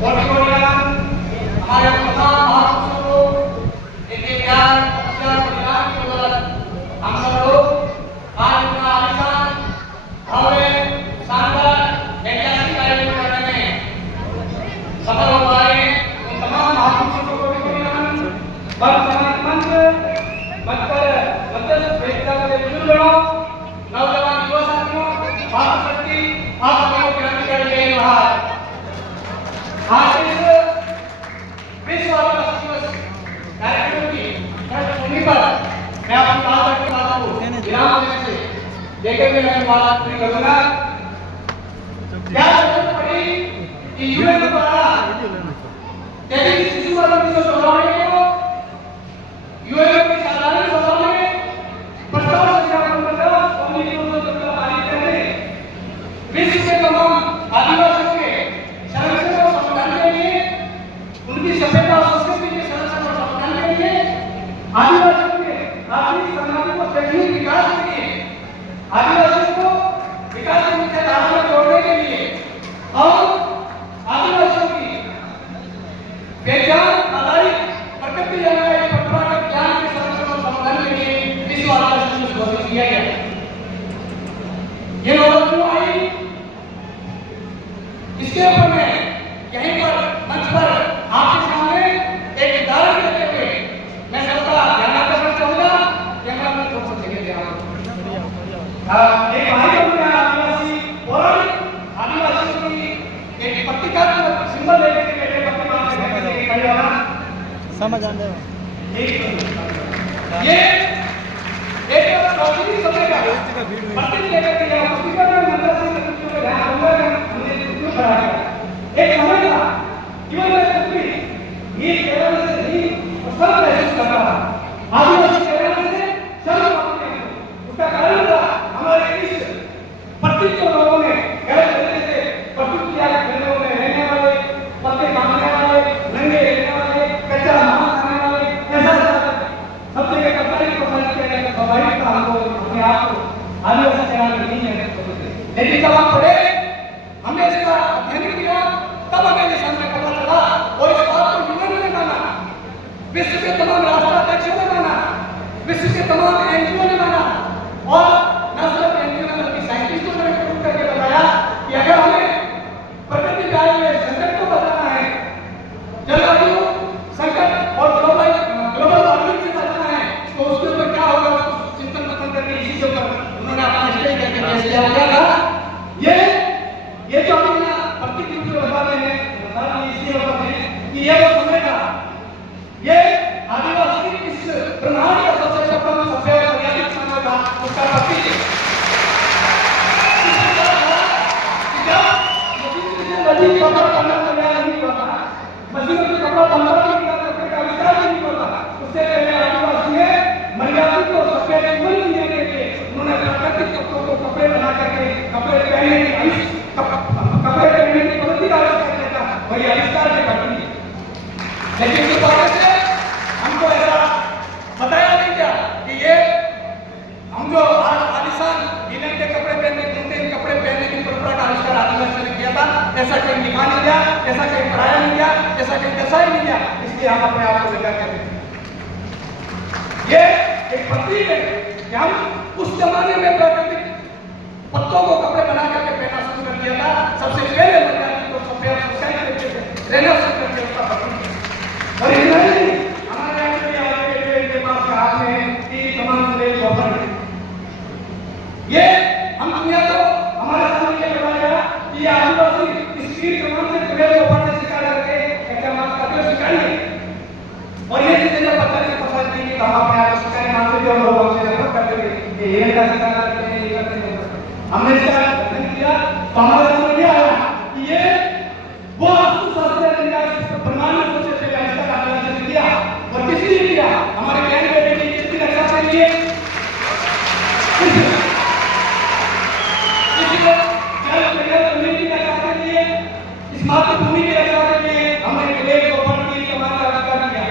हमारे तमाम महापुरुषों को इनके प्यार तपस्या बलिदान की बदौलत हम सब लोग आज अपना आलिशान भव्य शानदार ऐतिहासिक कार्यक्रम करने में सफल हो पाए। उन तमाम महापुरुषों को भी वर्तमान मंच पर मध्यस्थ वेदिका के बुजुर्गों, नौजवान युवा साथियों, भारत शक्ति आप सभी को विनती कर रहे हैं। आज इस विश्व आदिवासी दिवस कार्यक्रम की भूमि पर मैं अपनी बात को विराम देने से लेकर के मैं बात पूरी करूंगा। क्या जरूरत पड़ी कि यूएन द्वारा 23 दिसंबर 1994 को यूएन की साधारण सभा में प्रस्ताव संख्या नंबर 10 पारित करके विश्व के तमाम आदिवासियों के संरक्षण और संवर्धन के लिए, उनकी सभ्यता और संस्कृति के संरक्षण और संवर्धन के लिए, आदिवासियों के आर्थिक सामाजिक और शैक्षणिक विकास के लिए, आदिवासियों को विकास की मुख्य धारा में जोड़ने के लिए और आदिवासियों की विज्ञान आधारित प्रकृति जैविक परंपरागत ज्ञान के संरक्षण और संवर्धन के लिए विश्व आदिवासी दिवस घोषित किया गया। ये नौबत क्यों आई, इसके ऊपर मैं यहीं पर मंच पर आपके सामने एक उदाहरण देते हुए मैं सबका ध्यान आकर्षण चाहूंगा। कैमरा में थोड़ा सा जगह दे रहा हूं। एक भाई बहन आदिवासी पौराणिक आदिवासियों की एक प्रतीकात्मक सिंबल लेकर के बैठे प्रतिमा से खड़े होना समझ आने ये एक रोशनी समय का प्रतीक लेकर के यहाँ प्रतीका में मंदिर से कुछ को ध्यान दूंगा कि हमने क्यों खड़ा है। एक समय था केवल मैं पृथ्वी ये केवल से नहीं सब महसूस कर रहा आदिवासी केवल से सब उसका कारण था हमारे इस प्रतीक को लोगों ने गलत तरीके से प्रकृति के खेलों में रहने वाले, पत्ते काटने वाले, नंगे रहने वाले, कच्चा मांस खाने वाले, ऐसा सब जगह कपड़े को समझ के स्वाभाविक था हमको अपने आप को आदिवासी चेहरा में नहीं है। लेकिन जब हम पढ़े, हमने इसका अध्ययन किया, तब हमें ये सामने पता चला और इस बात को यूएन ने माना, विश्व के तमाम राष्ट्राध्यक्षों ने माना, विश्व के तमाम एनजीओ ने माना और न सिर्फ एनजीओ ने बल्कि साइंटिस्टों ने प्रूव करके बताया कि अगर हमें प्रकृति के आए हुए संकट को बचाना है, जलवायु संकट और ग्लोबल वार्मिंग से बचना है, तो उसके ऊपर क्या होगा उसको चिंतन मंथन करके इसी के ऊपर उन्होंने अपना स्टडी करके पेश किया था। ये जो हम प्रतीक रूप से बता रहे हैं इसलिए बताते हैं कि ये वो समय था, ये आदिवासी इस ब्रह्मांड का सबसे प्रथम सभ्य और वैज्ञानिक मानव था, उसका प्रतीक है। नदी कपड़ा बनना तैयार नहीं हुआ था, मशीनों से कपड़ा बनना नहीं था, कपड़े का आविष्कार नहीं हुआ था। उससे पहले आदिवासी ने मर्यादित और सभ्य जीवन जीने के लिए उन्होंने प्राकृतिक तत्वों को कपड़े बना करके कपड़े पहनने की पद्धति का आविष्कार किया था, वही आविष्कार के करती है। लेकिन इस बात से हमको ऐसा बताया नहीं क्या कि ये हम जो आलिशान नीलम के कपड़े पहनने कपड़े पहनने की परंपरा का आविष्कार आदिवासी ने किया था, ऐसा कहीं लिखा नहीं गया, ऐसा कहीं पढ़ाया नहीं गया, ऐसा कहीं दर्शाया नहीं गया। इसलिए हम अपने आप को स्वीकार करते हैं। ये एक प्रतीक है कि हम उस जमाने में प्राकृतिक पत्तों को कपड़े बना करके पहनना शुरू कर दिया था। सबसे पहले वैज्ञानिक तो सभ्य सोसाइटी तरीके से रहना शुरू कर दिया उसका प्रतीक। और इतना ही नहीं, हमारे के पास हाथ में तीन तमाम ये हम दुनिया को हमारे सामने ये बताया कि आदिवासी इस तीर कमान से ट्रेल को पढ़ने सिखा करके क्या मांग करते हो सिखाएंगे। और ये चीजें जब पता नहीं पता चलती कि हम अपने आप को सिखाने मानते थे और लोग हमसे नफरत करते थे कि ये का सिखा करते हैं, ये करते हैं। हमने इसका अध्ययन किया तो हमारे सामने ये आया कि ये वो वास्तुशास्त्र ब्रह्मांड में सबसे पहले आविष्कार आदिवासी ने किया। और किस लिए किया? हमारे ज्ञान बेटे की इज्जत की रक्षा के लिए, मातृभूमि की रक्षा के लिए हमने विवेक को पढ़ती कमान का आविष्कार किया।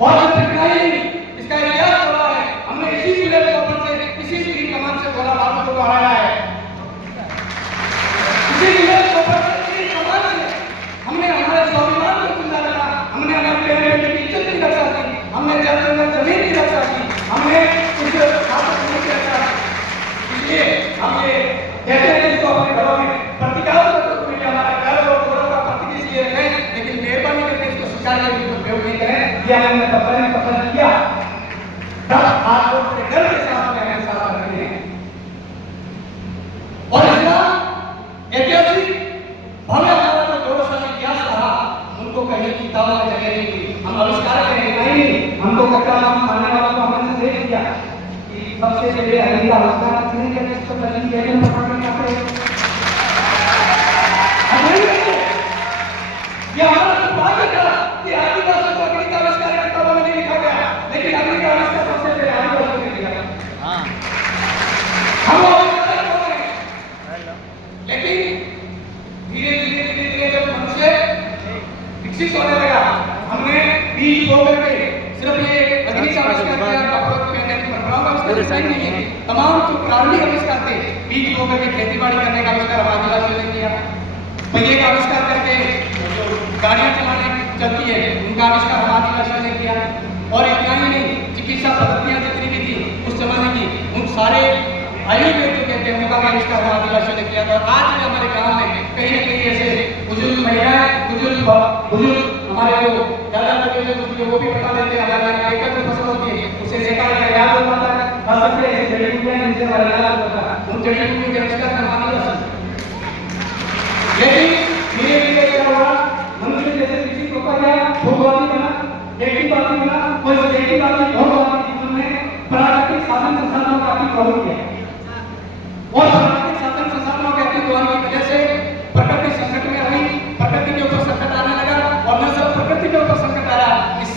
और कठिनाई नहीं, इसका इतिहास रहा है। हमने इसी विवेक को से इसी तीर कमान से बोला बात को हराया है। इसी विवेक को से हमने हमारे विद्यालय में पसंद किया, तब आप लोग अपने घर के साथ में हमें साथ रखते हैं। और इसका ऐतिहासिक भव्य हमारा जो गौरवशाली इतिहास रहा, उनको कहीं किताबों में जगह नहीं मिली। हम आविष्कार करेंगे नहीं, हमको कच्चा नाम खाने वालों को हमने देख दिया कि सबसे पहले हल्दी का आविष्कार किसने किया, जिसको लगी कहने में पकड़ने आते हैं। ये हमारा दुर्भाग्य था कि आदिवासी को अग्नि का आविष्कार किताबों में नहीं लिखा गया, लेकिन अग्नि का आविष्कार सबसे पहले आदिवासी ने किया। हम लेकिन धीरे धीरे जब मनुष्य विकसित होने लगा, हमने बीज बो करके सिर्फ ये अग्नि का आविष्कार किया, कपड़ों पहनने की परंपराओं का आविष्कार नहीं है। तमाम जो प्रारंभिक आविष्कार थे, बीज बो करके खेती बाड़ी करने का आविष्कार आदिवासियों ने किया, पहिए का आविष्कार करके गाड़ियां चलाने चलती है उनका आविष्कार आदिवासियों ने किया। और इतना ही नहीं, चिकित्सा पद्धतियां जितनी भी थी उस जमाने की, उन सारे आयुर्वेद जो कहते हैं उनका आविष्कार आदिवासियों ने किया था। और आज भी हमारे गांव में कहीं ना कहीं ऐसे बुजुर्ग महिलाएं, बुजुर्ग हमारे जो दादा बुजुर्ग वो भी बता देते हैं, हमारे यहाँ एक जो फसल होती है उसे देखा याद हो पाता है, जड़ी बूटियां जिनसे हमारा याद होता है, उन जड़ी बूटियों के आविष्कार करना आदिवासी। लेकिन धीरे धीरे क्या हुआ, मनुष्य जैसे विकसित होता गया, भोगवादी बना, देखीवादी बना, कोई देखीवादी भोगवादी जीवन में प्राकृतिक साधन संसाधनों का अतिक्रमण किया। और प्राकृतिक साधन संसाधनों के अतिक्रमण की वजह से प्रकृति संकट में आई, प्रकृति के ऊपर संकट आने लगा। और न सिर्फ प्रकृति के ऊपर संकट आया, इस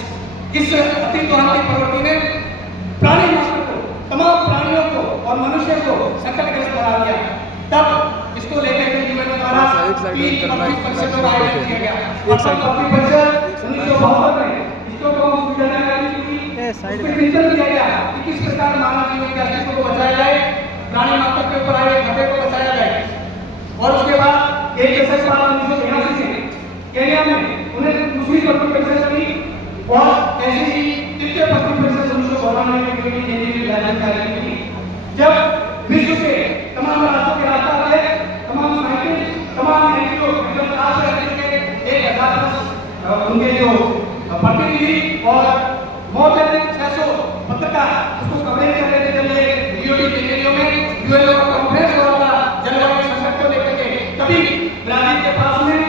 अतिक्रमण की प्रवृत्ति ने प्राणी मात्र को, तमाम प्राणियों को और मनुष्य को संकटग्रस्त बना दिया। तब इसको लेकर के यूएन द्वारा 3 परिषदों का आयोजन किया गया। 1972 में इसको चिंतन किया गया कि किस प्रकार मानव जीवन के अस्तित्व को बचाया जाए, प्राणी मात्र के ऊपर आए खतरे को बचाया जाए। और उसके बाद एक दशक के बाद 1982 में केन्या में उन्हें दूसरी परिषद हुई और ऐसी ही तृतीय परिषद 1992 में जब विश्व के तमाम राष्ट्रों के राष्ट्र थे, तमाम साइंटिस्ट, तमाम एनजीओ एक 1000 उनके जो प्रतिनिधि और more than 600 पत्रकार उसको कवरेज करने के लिए यूएन में यूएन का कॉन्फ्रेंस हो रहा था जलवायु संकट को लेकर के। तभी ब्राजील के पास में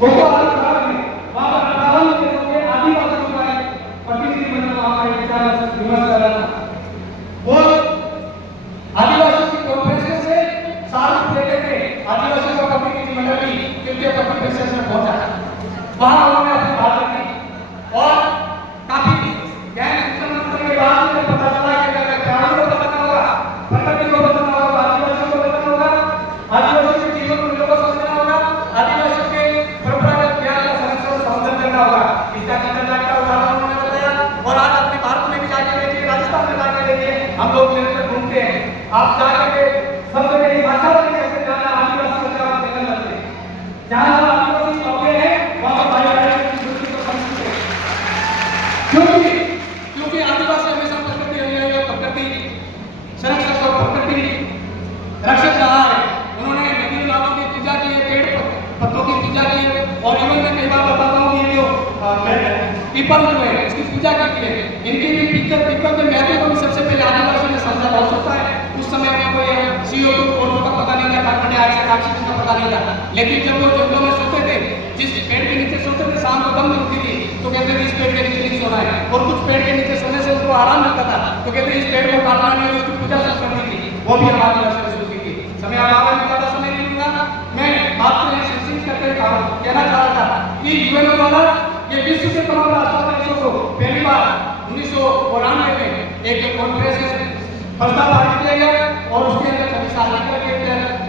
कोको आदिवासी में वहां पर 58 के लोग आदिवासियों का प्रतिनिधि मंडल वहां पर विचार विमर्श कर रहा था। वो आदिवासियों की कॉन्फ्रेंस से साल लेकर के आदिवासियों का प्रतिनिधि मंडल भी तृतीय परिषद में पहुंचा। वहां उन्होंने अपनी बात रखी और काफी ज्ञान उत्पन्न के बाद में पता चला कि अगर प्राणों को बचाना होगा, प्रकृति को बचाना होगा, आदिवासियों को बचाना होगा, आदिवासियों के जीवन मूल्यों को समझना होगा, आदिवासियों के परंपरागत ज्ञान का संरक्षण और संवर्धन करना होगा। इसका का उदाहरण उन्होंने बताया। और आज अपने भारत में भी जाके देखिए, राजस्थान में जाके देखिए, हम लोग निरंतर घूमते हैं, आप जाके सबसे पहले भाषा कैसे जाना, आदिवासी बचाओ जंगल लगते हैं, जहाँ आदिवासी पौधे हैं वहाँ पर क्योंकि आदिवासी हमेशा प्रकृति अनुयायी और प्रकृति संरक्षक और प्रकृति रक्षक रहा है। उन्होंने नदी नालों की पूजा की है, पेड़ पत्तों की पूजा की है। और इवन मैं कई बार बताता हूँ ये जो पीपल जो है उसकी पूजा की है। इनकी भी पीपल के महत्व को भी सबसे पहले आदिवासियों ने समझा। हो सकता है उस समय में कोई CO2 का पता नहीं था, कार्बन डाइऑक्साइड ऑक्सीजन का पता नहीं था, लेकिन जब वो जंगलों में सोते थे, जिस पेड़ के नीचे सोते थे, शाम को दम लगती थी तो कहते थे इस पेड़ के नीचे नहीं सोना है। और कुछ पेड़ के नीचे सोने से उनको आराम मिलता था तो कहते इस पेड़ को काटना नहीं है, उसकी पूजा सब करनी थी। वो भी हमारी भाषा में शुरू की। समय आगे में ज्यादा समय नहीं लूंगा, मैं बात को संक्षिप्त करके कहना चाह रहा था कि यूएन द्वारा ये विश्व के तमाम राष्ट्रों को पहली बार 1992 में एक कॉन्फ्रेंस प्रस्ताव पारित किया गया और उसके अंदर सभी सार्वजनिक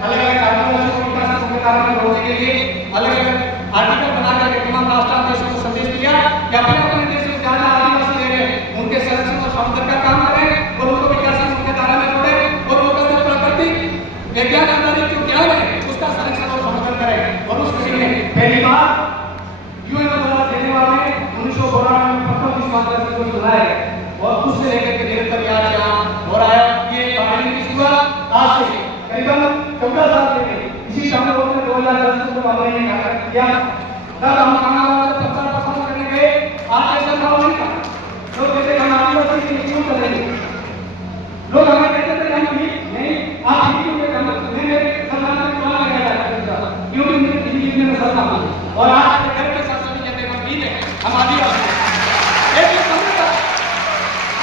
अलग-अलग आदिवासियों को विकास के कारण में रोकने के लिए अलग-अलग आर्टिकल बना करके तमाम राष्ट्रीय देशों को संदेश दिया कि अपने अपने देश में जहाँ आदिवासी रह रहे हैं उनके संरक्षण और संवर्धन का काम करें और उनको विकास की मुख्य धारा में जोड़ें और उनका जो प्राकृतिक विज्ञान आधारित जो ज्ञान है उसका संरक्षण और संवर्धन करें। और उस कड़ी में पहली बार यूएन द्वारा जेनेवा में 1992 में प्रथम विश्व महासम्मेलन को बुलाया और उससे लेकर के निरंतर यहाँ हो रहा है। ये कहानी की शुरुआत आज से करीबन 14 साल पहले इसी समारोह में 2010 में हमने ये कार्यक्रम किया। तब हम प्रचार प्रसार करने गए। आज शासन मांगी और आज घर के शासन कहते हैं हम वीर हैं, हम आदिवासी हैं। एक समय था,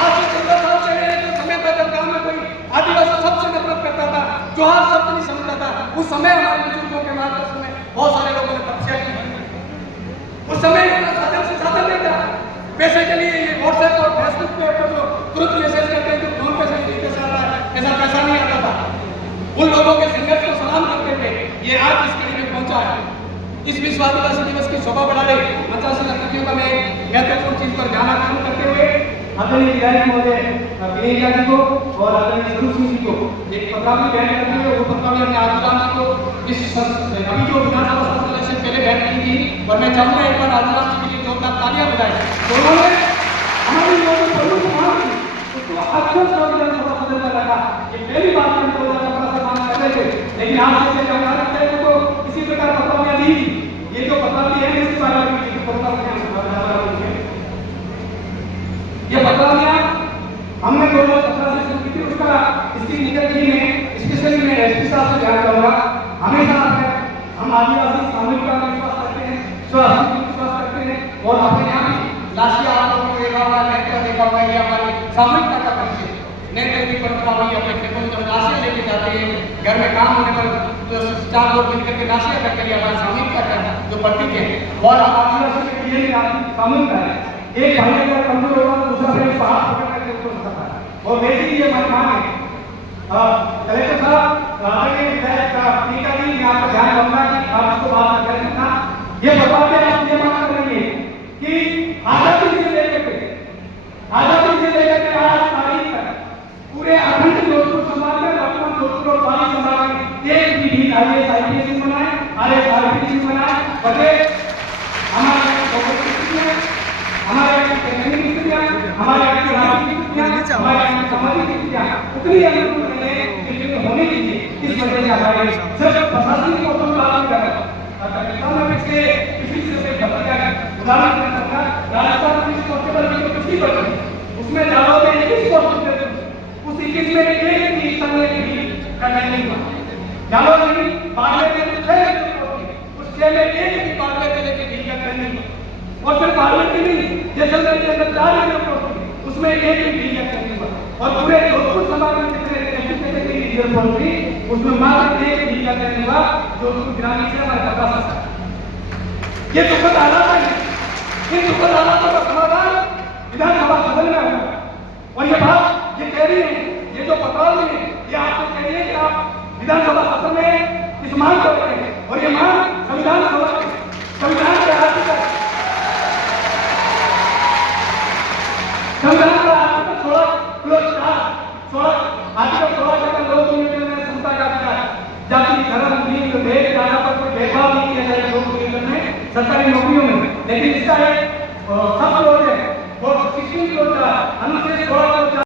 आज से 15 साल पहले जो समय था जब गांव में कोई आदिवासी सबसे नफरत करता था, जोहार शब्द नहीं समझता था, उस समय हमारे बुजुर्गों के मार्गदर्शन में बहुत सारे लोगों ने तपस्या की। उस समय इतना साधन से साधन नहीं था, पैसे के लिए ये व्हाट्सएप और फेसबुक पे ऊपर जो तुरंत मैसेज करते हैं, जो फोन पे सही तरीके से आता है, ऐसा पैसा नहीं आता था। उन लोगों के संघर्ष को सलाम करते थे, ये आज इस कड़ी में पहुंचा है। इस विश्व आदिवासी दिवस की शोभा बढ़ा रहे 85 अतिथियों का मैं महत्वपूर्ण चीज पर ध्यान आकर्षण करते हुए आदरणीय विधायक महोदय विनय जी को और आदरणीय स्वरूप सिंह जी को एक पत्रावली भेंट करते हुए, वो पत्रावली हमने आदिराम जी को इस अभी जो विधानसभा सत्र से पहले भेंट की थी, और मैं चाहूंगा एक बार आदिराम जी के लिए जोरदार तालियां बजाएं। तो उन्होंने हमारी जो प्रमुख मांग थी उसको अक्षर से विधानसभा सदन में रखा। ये पहली बात हम 2017 से मांग कर रहे थे, लेकिन आज से हमारे विधायक को इसी प्रकार पत्रावलियां दी। ये जो पत्रावली है इसके बारे में ये पत्रावलियां हमने 2017 से शुरू की थी, उसका इसकी निगरानी में स्पेशली मैं एसपी साहब से ध्यान करूंगा। हमेशा हम आदिवासी सामूहिकता में विश्वास करते हैं, स्वास्थ्य में विश्वास करते हैं, और अपने यहाँ भी लाशिया आप लोगों ने देखा होगा, नेत्र देखा होगा, ये हमारी सामूहिकता का परिचय। नेत्र की परंपरा हुई, अपने खेतों में जब लाशियां लेके जाते हैं, घर में काम होने पर तो 4 लोग मिलकर के लाशियां करते हैं, हमारी सामूहिकता का जो प्रतीक है। और आदिवासी में ये सामूहिकता है, एक भाई अगर कमजोर होगा तो दूसरा भाई उसको हाथ पकड़ करके उसको सकता है। और वैसे ही ये हमारी मांग है। कलेक्टर साहब, आदरणीय विधायक टीका जी, मैं आपका ध्यान रखूंगा कि आप इसको बात न करें ना। ये बता दें आप ये मांग कर रही है कि आजादी से लेकर के आज तारीख तक पूरे अखंड जोधपुर समाज में, वर्तमान जोधपुर और पाली समाज में एक भी IAS IPS बनाए, RS RPS बनाए, बटे हमारे हमारे सामाजिक स्थितियां उतनी अनुकूल नहीं है जितनी होनी चाहिए। इस वजह से हमारे सिर्फ प्रशासनिक को तो बात कर रहा है, पिछले किसी से उदाहरण देना, राजस्थान पुलिस कांस्टेबल की तो कुछ ही बची, उसमें जालों में 21 कांस्टेबल, उस 21 में एक भी संघ भी करना नहीं हुआ। जालों में बारहवें में 6 उस 6 में एक भी बारहवें से लेकर 20 तक नहीं हुआ। और फिर बारहवें की नहीं, जैसलमेर के अंदर 4 उसमें एक भी रीजन नहीं हुआ। और पूरे जोधपुर समाज में जितने रीजन थी उसमें मात्र एक रीजन नहीं हुआ, जोधपुर ग्रामीण से हमारे बता सकता। ये दुखद हालात है, इन दुखद हालातों का समाधान विधानसभा सदन में होगा। और ये बात ये कह रही है, ये जो पत्रावली है, ये आपको कह रही है कि आप विधानसभा सदन में इस मांग कर रहे हैं, और ये मांग संविधान के आर्टिकल संविधान का आर्टिकल 16 लोग में समता का अधिकार, जाति धर्म लिंग भेद पर कोई भेदभाव नहीं किया जाए लोक में सरकारी नौकरियों में। लेकिन इसका एक